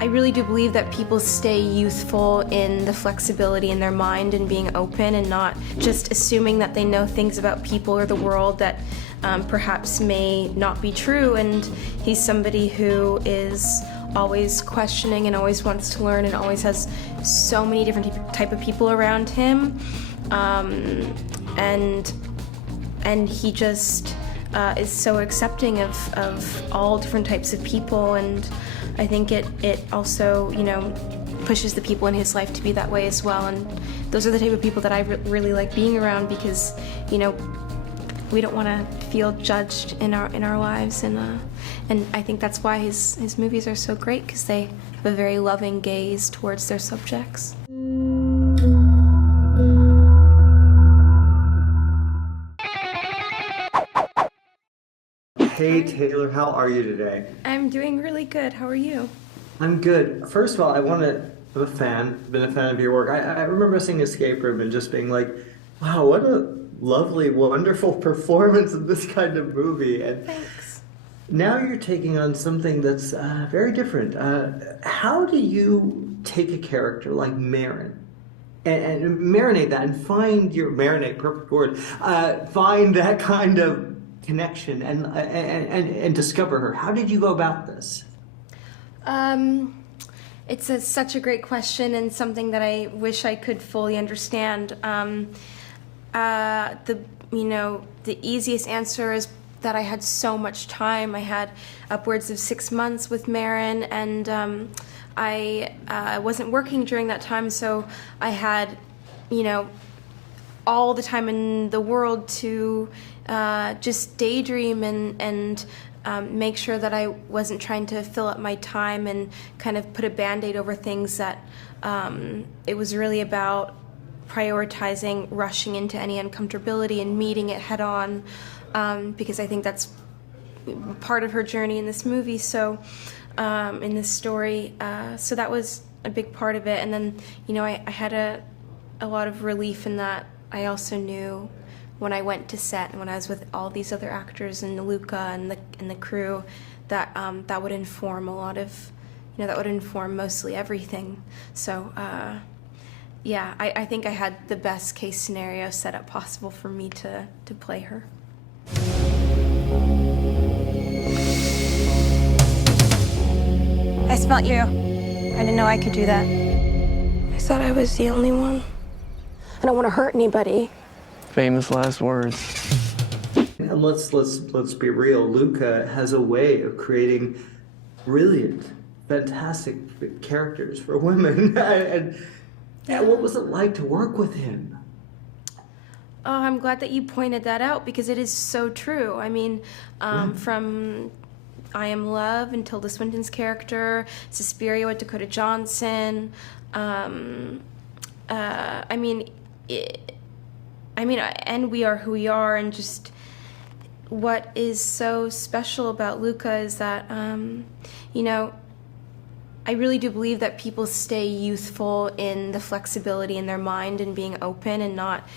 I really do believe that people stay youthful in the flexibility in their mind and being open and not just assuming that they know things about people or the world that perhaps may not be true. And he's somebody who is always questioning and always wants to learn and always has so many different type of people around him. And he just is so accepting of all different types of people, and I think it also, pushes the people in his life to be that way as well. And those are the type of people that I really like being around because, we don't want to feel judged in our lives, and I think that's why his movies are so great, because they have a very loving gaze towards their subjects. Hey Taylor, how are you today? I'm doing really good. How are you? I'm good. First of all, I'm a fan, been a fan of your work. I remember seeing Escape Room and just being like, wow, what a lovely, wonderful performance in this kind of movie. And Thanks. now you're taking on something that's very different. How do you take a character like Maren and marinate that and find your, marinate, perfect word, find that kind of connection and discover her? How did you go about this? It's such a great question and something that I wish I could fully understand. The easiest answer is that I had so much time. I had upwards of 6 months with Maren, and I wasn't working during that time, so I had, all the time in the world to just daydream and make sure that I wasn't trying to fill up my time and kind of put a Band-Aid over things, that it was really about prioritizing rushing into any uncomfortability and meeting it head on, because I think that's part of her journey in this movie, so in this story. So that was a big part of it. And then, I had a lot of relief in that I also knew when I went to set and when I was with all these other actors and Luca and the crew, that that would inform a lot of, that would inform mostly everything. So yeah, I think I had the best case scenario set up possible for me to play her. I smelt you. I didn't know I could do that. I thought I was the only one. I don't want to hurt anybody. Famous last words. And let's be real. Luca has a way of creating brilliant, fantastic characters for women. and what was it like to work with him? Oh, I'm glad that you pointed that out, because it is so true. I mean, from I Am Love and Tilda Swinton's character, Suspiria with Dakota Johnson. And We Are Who We Are, and just what is so special about Luca is that, I really do believe that people stay youthful in the flexibility in their mind and being open and not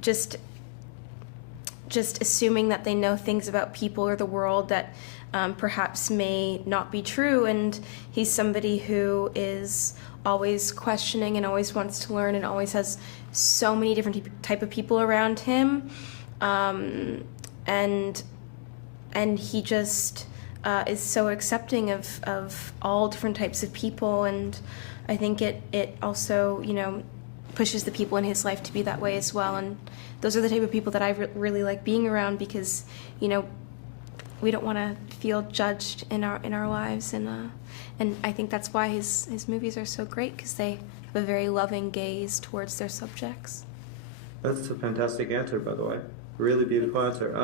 just assuming that they know things about people or the world that perhaps may not be true. And he's somebody who is always questioning and always wants to learn and always has so many different type of people around him, and he just is so accepting of all different types of people. And I think it also, pushes the people in his life to be that way as well. And those are the type of people that I really like being around, because, we don't want to feel judged in our lives, and I think that's why his movies are so great, because they have a very loving gaze towards their subjects. That's a fantastic answer, by the way. Really beautiful answer.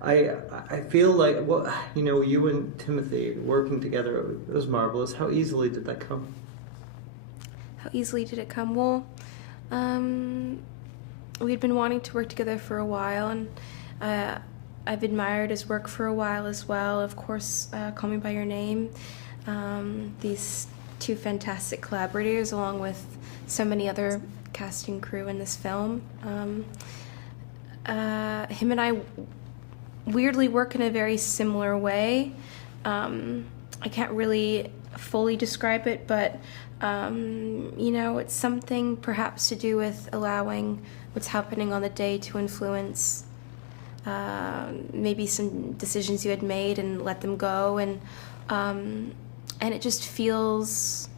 I feel like, well, you and Timothée working together, it was marvelous. How easily did that come? How easily did it come? Well, we'd been wanting to work together for a while, and I've admired his work for a while as well. Of course, Call Me By Your Name. These two fantastic collaborators, along with so many other cast and crew in this film. Him and I weirdly work in a very similar way. I can't really fully describe it, but you know, it's something perhaps to do with allowing what's happening on the day to influence maybe some decisions you had made and let them go, and it just feels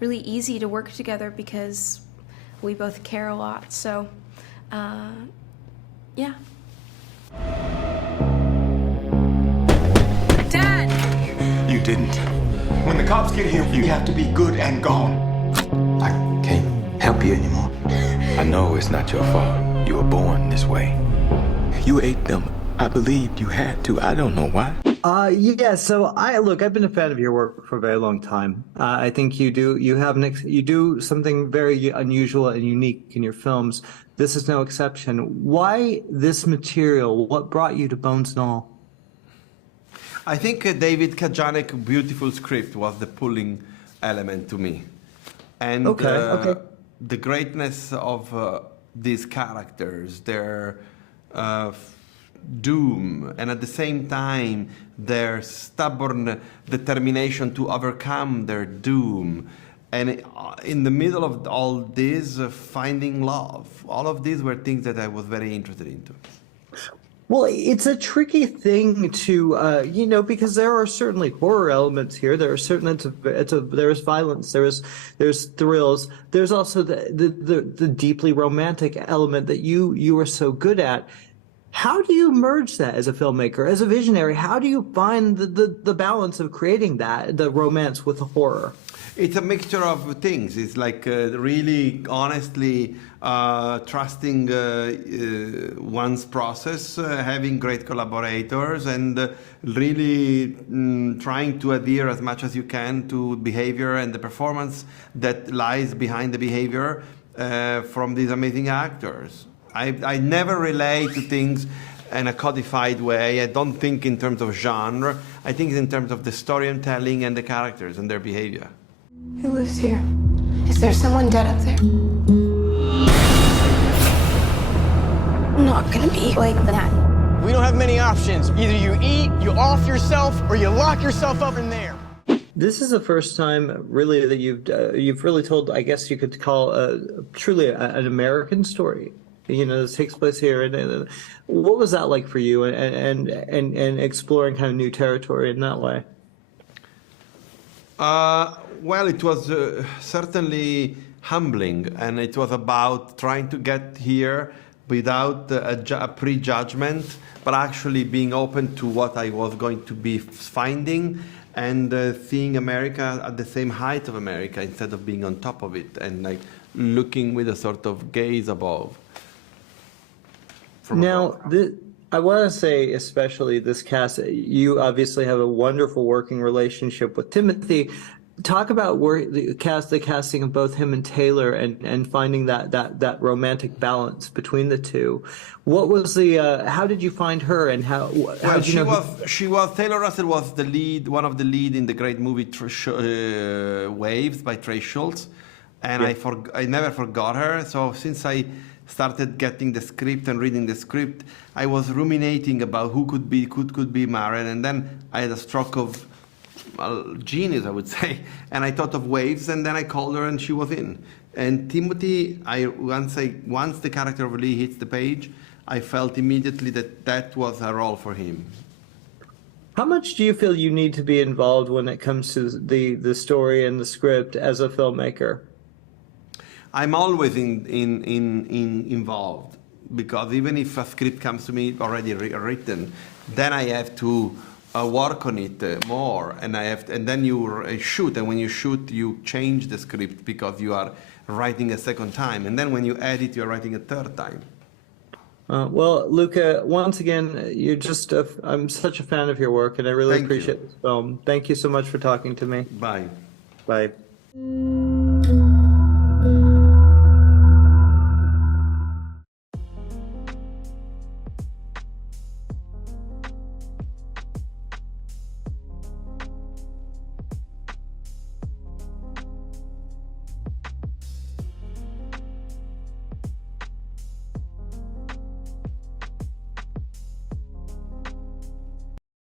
really easy to work together because we both care a lot. So yeah. Dad! You didn't. When the cops get here, you have to be good and gone. I can't help you anymore. I know it's not your fault. You were born this way. You ate them. I believed you had to. I don't know why. Yeah. So I've been a fan of your work for a very long time. I think you do something very unusual and unique in your films. This is no exception. Why this material? What brought you to Bones and All? I think David Kajanek's beautiful script was the pulling element to me. And the greatness of these characters, their doom, and at the same time, their stubborn determination to overcome their doom. And in the middle of all this, finding love. All of these were things that I was very interested into. Well, it's a tricky thing to, because there are certainly horror elements here. There are certain there's violence, there's thrills. There's also the deeply romantic element that you are so good at. How do you merge that as a filmmaker, as a visionary? How do you find the balance of creating the romance with the horror? It's a mixture of things. It's like really honestly trusting one's process, having great collaborators, and really trying to adhere as much as you can to behavior and the performance that lies behind the behavior from these amazing actors. I never relate to things in a codified way. I don't think in terms of genre. I think in terms of the storytelling and the characters and their behavior. Who lives here? Is there someone dead up there? I'm not gonna be like that. We don't have many options. Either you eat, you off yourself, or you lock yourself up in there. This is the first time, really, that you've really told, I guess you could call truly an American story. This takes place here. And what was that like for you, and exploring kind of new territory in that way? Well, it was certainly humbling, and it was about trying to get here without a prejudgment, but actually being open to what I was going to be finding, and seeing America at the same height of America instead of being on top of it, and like looking with a sort of gaze above. Now, I want to say, especially this cast, you obviously have a wonderful working relationship with Timothée. Talk about the casting of both him and Taylor, and finding that romantic balance between the two. What was how did you find her, and how? Well, she was Taylor Russell was the lead, one of the lead in the great movie Waves by Trey Schultz, and yeah. I never forgot her. So since I started getting the script and reading the script, I was ruminating about who could be Maren, and then I had a stroke of genius, I would say, and I thought of Waves, and then I called her, and she was in. And Timothée, once the character of Lee hits the page, I felt immediately that was a role for him. How much do you feel you need to be involved when it comes to the story and the script as a filmmaker? I'm always involved, because even if a script comes to me already written, then I have to work on it more, and then you shoot, and when you shoot, you change the script because you are writing a second time, and then when you edit, you're writing a third time. Well, Luca, once again, I'm such a fan of your work, and I really appreciate this film. Thank you so much for talking to me. Bye. Bye.